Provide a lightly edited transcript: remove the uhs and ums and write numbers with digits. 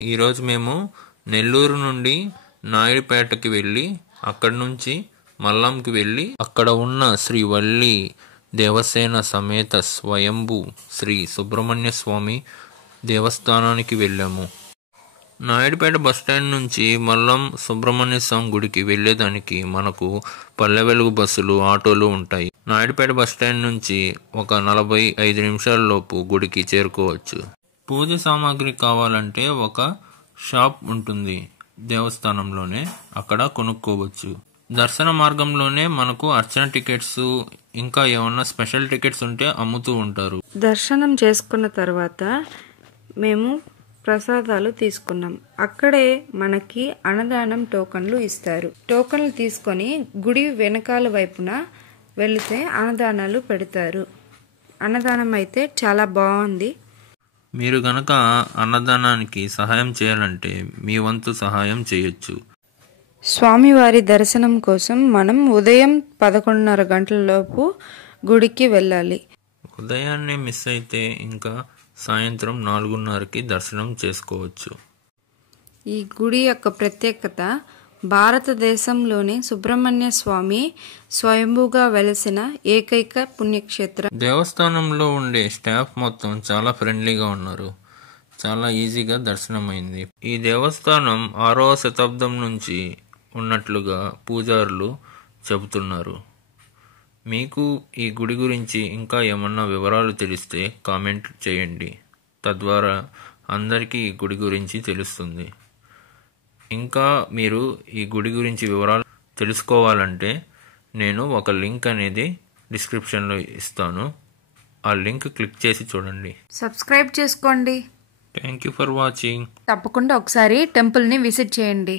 ఈరోజు మేము నెల్లూరు నుండి నాయుడుపేటకి వెళ్ళి అక్కడి నుంచి మల్లంకి వెళ్ళి అక్కడ ఉన్న శ్రీ వల్లి దేవసేన సమేత స్వయంభూ శ్రీ సుబ్రహ్మణ్య స్వామి దేవస్థానానికి వెళ్ళాము. నాయుడుపేట బస్టాండ్ నుంచి మల్లం సుబ్రహ్మణ్య స్వామి గుడికి వెళ్ళేదానికి మనకు పల్లె వెలుగు బస్సులు, ఆటోలు ఉంటాయి. నాయుడుపేట బస్టాండ్ నుంచి ఒక 45 నిమిషాలలోపు గుడికి చేరుకోవచ్చు. పూజ సామాగ్రి కావాలంటే ఒక షాప్ ఉంటుంది దేవస్థానంలోనే, అక్కడ కొనుక్కోవచ్చు. దర్శన మార్గంలోనే మనకు అర్చన టికెట్స్, ఇంకా ఏమన్నా స్పెషల్ టికెట్స్ ఉంటే అమ్ముతూ ఉంటారు. దర్శనం చేసుకున్న తర్వాత మేము ప్రసాదాలు తీసుకున్నాం. అక్కడే మనకి అన్నదానం టోకన్లు ఇస్తారు. టోకన్లు తీసుకొని గుడి వెనకాల వైపున వెళితే అన్నదానాలు పెడతారు. అన్నదానం అయితే చాలా బాగుంది. మీరు గనక అన్నదానానికి సహాయం చేయాలంటే మీ వంతు సహాయం చేయొచ్చు. స్వామివారి దర్శనం కోసం మనం ఉదయం 11:30 గంటలలోపు గుడికి వెళ్ళాలి. ఉదయాన్నే మిస్ అయితే ఇంకా సాయంత్రం 4:30కి దర్శనం చేసుకోవచ్చు. ఈ గుడి యొక్క ప్రత్యేకత భారతదేశంలోని సుబ్రహ్మణ్య స్వామి స్వయంభూగా వెలసిన ఏకైక పుణ్యక్షేత్రం. దేవస్థానంలో ఉండే స్టాఫ్ మొత్తం చాలా ఫ్రెండ్లీగా ఉన్నారు. చాలా ఈజీగా దర్శనమైంది. ఈ దేవస్థానం 6వ శతాబ్దం నుంచి ఉన్నట్లుగా పూజారులు చెబుతున్నారు. మీకు ఈ గుడి గురించి ఇంకా ఏమన్నా వివరాలు తెలిస్తే కామెంట్ చేయండి. తద్వారా అందరికీ ఈ గుడి గురించి తెలుస్తుంది. ఇంకా మీరు ఈ గుడి గురించి వివరాలు తెలుసుకోవాలంటే నేను ఒక లింక్ అనేది డిస్క్రిప్షన్లో ఇస్తాను. ఆ లింక్ క్లిక్ చేసి చూడండి. సబ్స్క్రైబ్ చేసుకోండి. Thank you for watching. తప్పకుండా ఒకసారి టెంపుల్ని విజిట్ చేయండి.